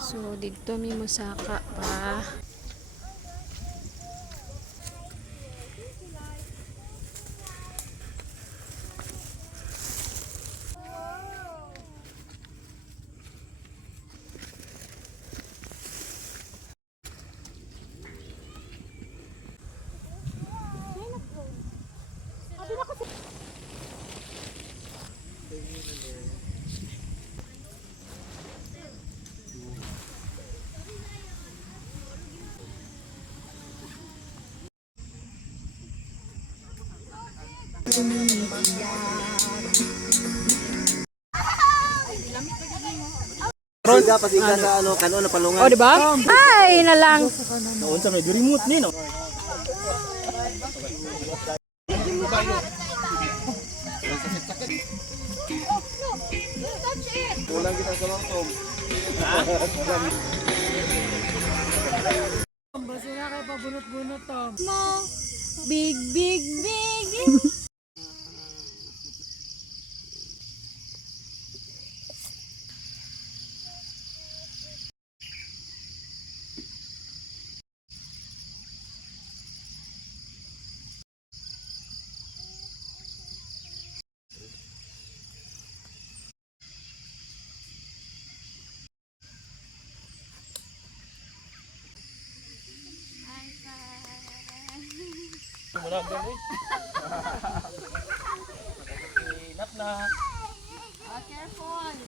So, dito mi musaka pa. Roll dapat ika sa ano kano na palungan. Oh, di ba? Ay, na lang. Noon sa may remote ni no. Kulang kita sa lortom. Mo, big, big, big. Inap na.